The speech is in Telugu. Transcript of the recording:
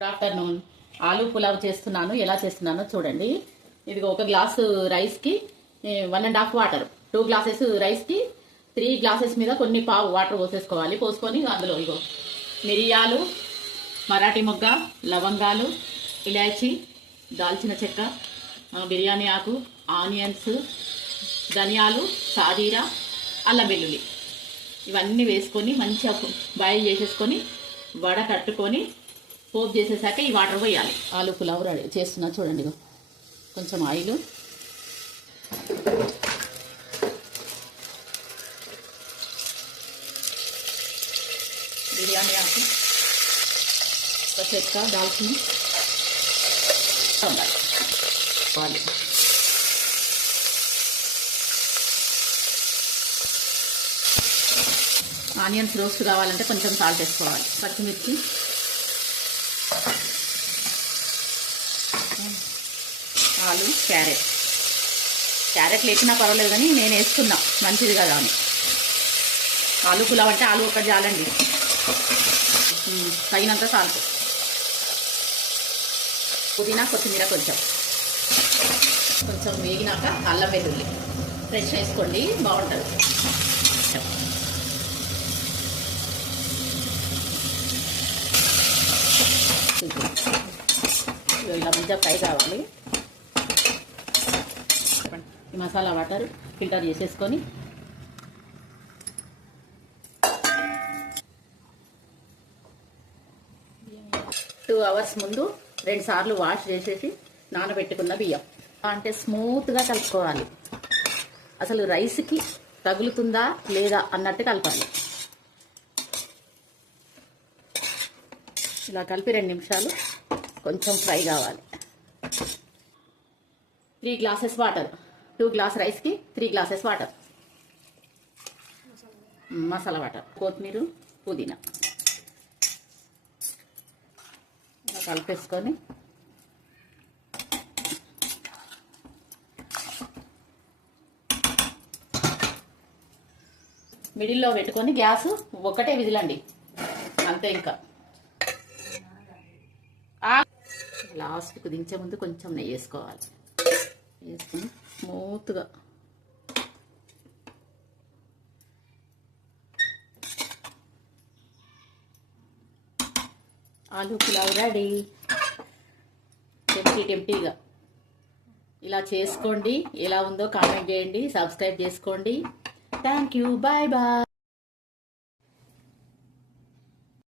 Good afternoon. ఆలూ పులావ్ చేస్తున్నాను. ఎలా చేస్తున్నానో చూడండి. ఇది ఒక గ్లాసు రైస్కి 1.5 వాటర్, 2 గ్లాసెస్ రైస్కి 3 గ్లాసెస్ మీద కొన్ని పావు వాటర్ పోసేసుకోవాలి. పోసుకొని అందులో ఇగో మిరియాలు, మరాఠీ మొగ్గ, లవంగాలు, ఇలాచి, దాల్చిన చెక్క, బిర్యానీ ఆకు, ఆనియన్స్, ధనియాలు, సాజీరా, అల్లం వెల్లుల్లి ఇవన్నీ వేసుకొని మంచిగా బాయిల్ చేసేసుకొని వడ కట్టుకొని పోపు చేసేసాక ఈ వాటర్ పోయాలి. ఆలూ పులావ్ రెడీ చేస్తున్నా చూడండి. కొంచెం ఆయిల్, బిర్యానీ ఆకు, చెక్క, దాల్చిన ఉండాలి. ఆనియన్స్ రోస్ట్ కావాలంటే కొంచెం సాల్ట్ వేసుకోవాలి. పచ్చిమిర్చి, ఆలు, క్యారెట్ లేచినా పర్వాలేదు కానీ నేను వేసుకున్నా మంచిది కదా అని. ఆలూ పులావ్ అంటే ఆలు ఒక్కటి చాలండి. తగినంత సాల్ట్, పుదీనా, కొత్తిమీర కొంచెం వేగినాక అల్లం వెల్లుల్లి ఫ్రెష్ వేసుకోండి, బాగుంటుంది. ఇలా మంచిగా ఫ్రై కావాలి. ఈ మసాలా వాటర్ ఫిల్టర్ చేసేసుకొని టూ అవర్స్ ముందు 2 సార్లు వాష్ చేసేసి నానబెట్టుకున్న బియ్యం అంటే స్మూత్గా కలుపుకోవాలి. అసలు రైస్కి తగులుతుందా లేదా అన్నట్టు కలపాలి. ఇలా కలిపి 2 నిమిషాలు కొంచెం ఫ్రై కావాలి. 3 గ్లాసెస్ వాటర్, 2 గ్లాస్ రైస్కి 3 గ్లాసెస్ వాటర్, మసాలా వాటర్, కొత్తిమీర, పుదీనా ఇలా కలిపేసుకొని మిడిల్లో పెట్టుకొని గ్యాస్ ఒకటే విజిలండి అంతే. ఇంకా లాస్ట్కి దించే ముందు కొంచెం నెయ్యి వేసుకోవాలి. వేసుకొని స్మూత్గా ఆలూ పులావ్ రెడీ. టెంప్టీగా ఇలా చేసుకోండి. ఎలా ఉందో కామెంట్ చేయండి, సబ్స్క్రైబ్ చేసుకోండి. Thank you, bye bye.